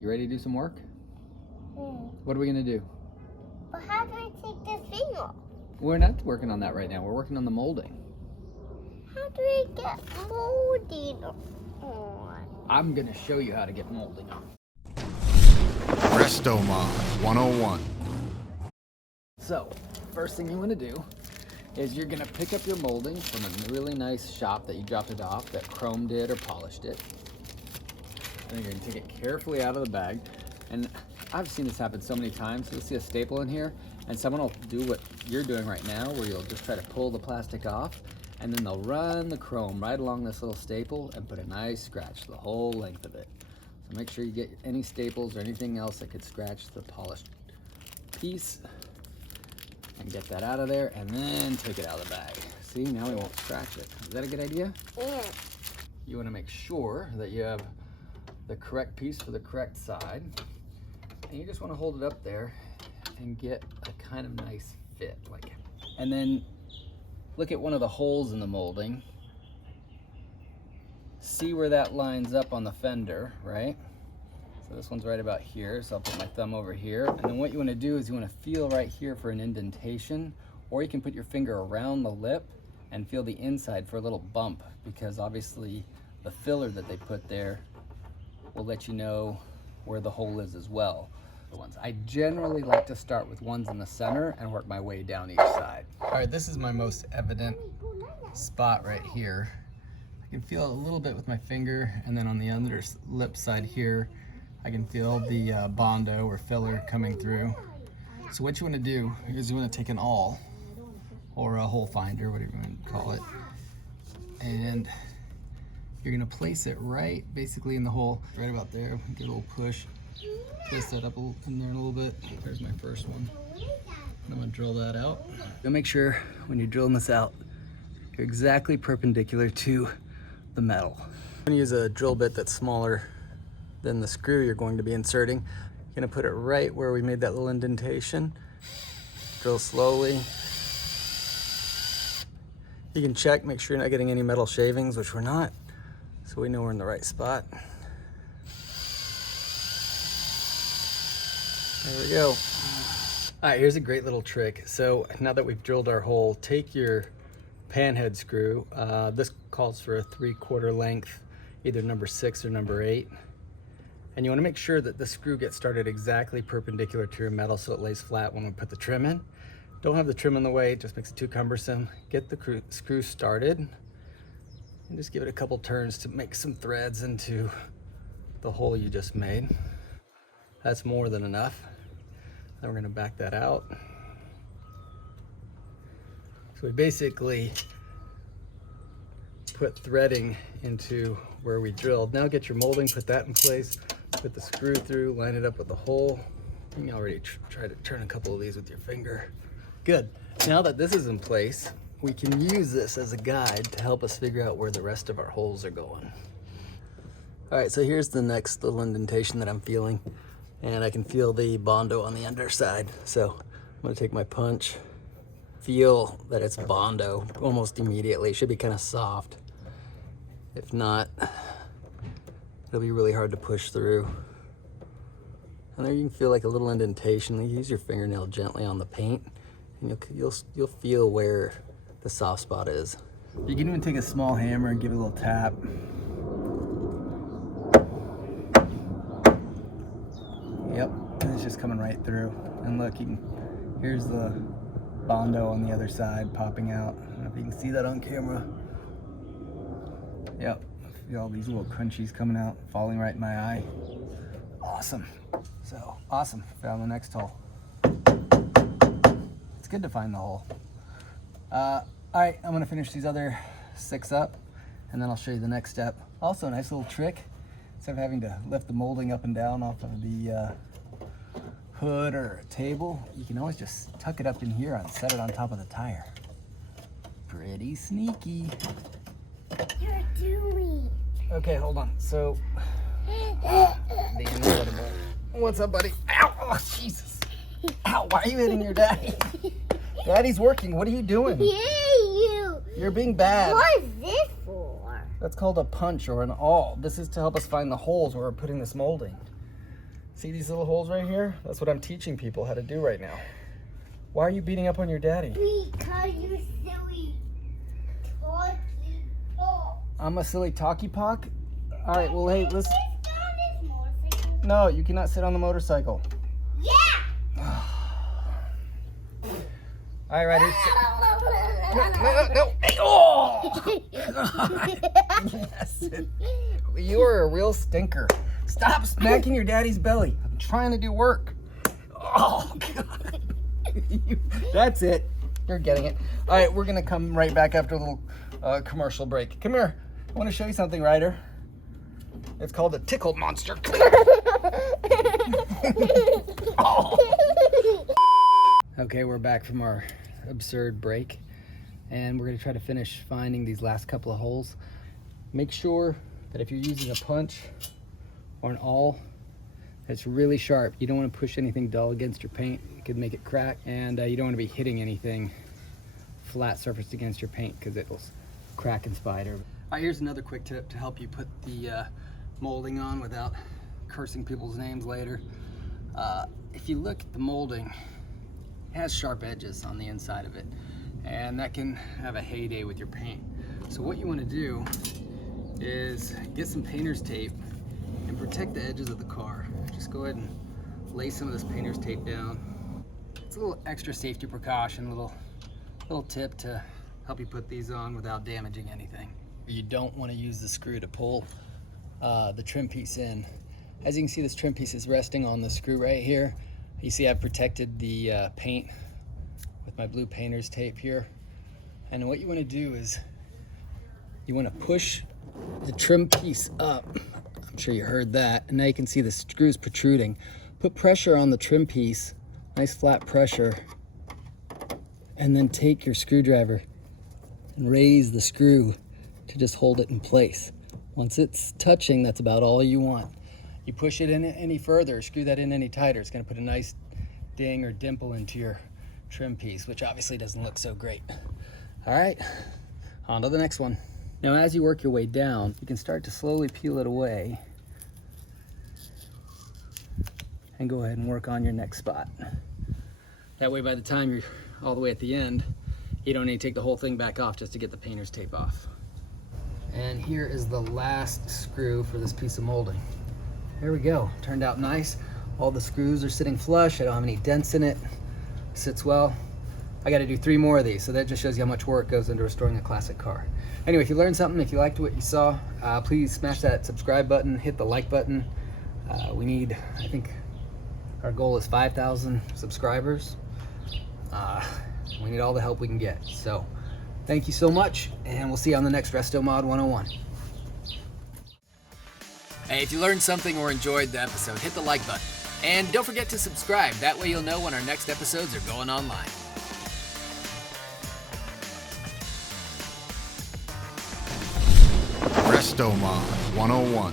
You ready to do some work? Mm. What are we gonna do? But how do I take this thing off? We're not working on that right now. We're working on the molding. How do I get molding on? I'm gonna show you how to get molding on. Restomod 101. So, first thing you wanna do is you're gonna pick up your molding from a really nice shop that you dropped it off, that chromed it or polished it. And you're gonna take it carefully out of the bag. And I've seen this happen so many times. You'll see a staple in here and someone will do what you're doing right now, where you'll just try to pull the plastic off and then they'll run the chrome right along this little staple and put a nice scratch the whole length of it. So make sure you get any staples or anything else that could scratch the polished piece and get that out of there, and then take it out of the bag. See, now we won't scratch it. Is that a good idea? Yeah. You want to make sure that you have the correct piece for the correct side, and you just want to hold it up there and get a kind of nice fit, like. And then look at one of the holes in the molding. See where that lines up on the fender, right? So this one's right about here, so I'll put my thumb over here. And then what you want to do is you want to feel right here for an indentation, or you can put your finger around the lip and feel the inside for a little bump, because obviously the filler that they put there will let you know where the hole is as well. I generally like to start with ones in the center and work my way down each side. All right, this is my most evident spot right here. I can feel it a little bit with my finger, and then on the under lip side here, I can feel the Bondo or filler coming through. So what you want to do is you want to take an awl or a hole finder, whatever you want to call it, and you're going to place it right basically in the hole, right about there. Give it a little push, twist that up in there a little bit. There's my first one. I'm going to drill that out. You'll make sure when you're drilling this out, you're exactly perpendicular to the metal. I'm going to use a drill bit that's smaller than the screw you're going to be inserting. You're going to put it right where we made that little indentation. Drill slowly. You can check, make sure you're not getting any metal shavings, which we're not, so we know we're in the right spot. There we go. All right, here's a great little trick. So now that we've drilled our hole, take your panhead screw. This calls for a 3/4 length, either number 6 or number 8. And you want to make sure that the screw gets started exactly perpendicular to your metal so it lays flat when we put the trim in. Don't have the trim in the way, it just makes it too cumbersome. Get the screw started and just give it a couple turns to make some threads into the hole you just made. That's more than enough. Then we're going to back that out. So we basically put threading into where we drilled. Now get your molding, put that in place, put the screw through, line it up with the hole. You can already try to turn a couple of these with your finger. Good. Now that this is in place, we can use this as a guide to help us figure out where the rest of our holes are going. All right, so here's the next little indentation that I'm feeling, and I can feel the Bondo on the underside. So I'm gonna take my punch, feel that it's Bondo almost immediately. It should be kind of soft. If not, it'll be really hard to push through. And there you can feel like a little indentation. Use your fingernail gently on the paint, and you'll feel where the soft spot is. You can even take a small hammer and give it a little tap. Yep, and it's just coming right through. And look, here's the Bondo on the other side popping out. I don't know if you can see that on camera. Yep, I feel all these little crunchies coming out, falling right in my eye. Awesome. So, awesome. Found the next hole. It's good to find the hole. All right, I'm gonna finish these other 6 up, and then I'll show you the next step. Also, a nice little trick. Instead of having to lift the molding up and down off of the hood or a table, you can always just tuck it up in here and set it on top of the tire. Pretty sneaky. You're doing. Okay, hold on. So, the inevitable. What's up, buddy? Ow! Oh, Jesus! Ow! Why are you hitting your daddy? Daddy's working. What are you doing? Yeah, you. You're being bad. What is this for? That's called a punch or an awl. This is to help us find the holes where we're putting this molding. See these little holes right here? That's what I'm teaching people how to do right now. Why are you beating up on your daddy? Because you're silly. Talky talk. I'm a silly talkie pock? All right, well, hey, let's... Sit on this motorcycle. No, you cannot sit on the motorcycle. Yeah. All right, Ryder. No. Hey, oh! Yes. You are a real stinker. Stop smacking your daddy's belly. I'm trying to do work. Oh, God. That's it. You're getting it. All right, we're going to come right back after a little commercial break. Come here. I want to show you something, Ryder. It's called a tickle monster. Oh. Okay, we're back from our absurd break, and we're going to try to finish finding these last couple of holes. Make sure that if you're using a punch or an awl, it's really sharp. You don't want to push anything dull against your paint. It could make it crack, and you don't want to be hitting anything flat surfaced against your paint because it'll crack and spider. All right, here's another quick tip to help you put the molding on without cursing people's names later. If you look at the molding, it has sharp edges on the inside of it, and that can have a heyday with your paint. So what you want to do is get some painter's tape and protect the edges of the car. Just go ahead and lay some of this painter's tape down. It's a little extra safety precaution, little tip to help you put these on without damaging anything. You don't want to use the screw to pull the trim piece in. As you can see, this trim piece is resting on the screw right here. You see I've protected the paint with my blue painter's tape here. And what you want to do is you want to push the trim piece up. I'm sure you heard that. And now you can see the screws protruding. Put pressure on the trim piece, nice flat pressure, and then take your screwdriver and raise the screw to just hold it in place. Once it's touching, that's about all you want. You push it in any further, screw that in any tighter, it's going to put a nice ding or dimple into your trim piece, which obviously doesn't look so great. All right, on to the next one. Now, as you work your way down, you can start to slowly peel it away and go ahead and work on your next spot. That way, by the time you're all the way at the end, you don't need to take the whole thing back off just to get the painter's tape off. And here is the last screw for this piece of molding. There we go, turned out nice. All the screws are sitting flush. I don't have any dents in it. Sits well. I got to do 3 more of these, so that just shows you how much work goes into restoring a classic car. Anyway, if you learned something, if you liked what you saw, please smash that subscribe button, hit the like button. We need, I think our goal is 5,000 subscribers. We need all the help we can get. So thank you so much, and we'll see you on the next Restomod 101. Hey, if you learned something or enjoyed the episode, hit the like button. And don't forget to subscribe. That way you'll know when our next episodes are going online. Restomod 101.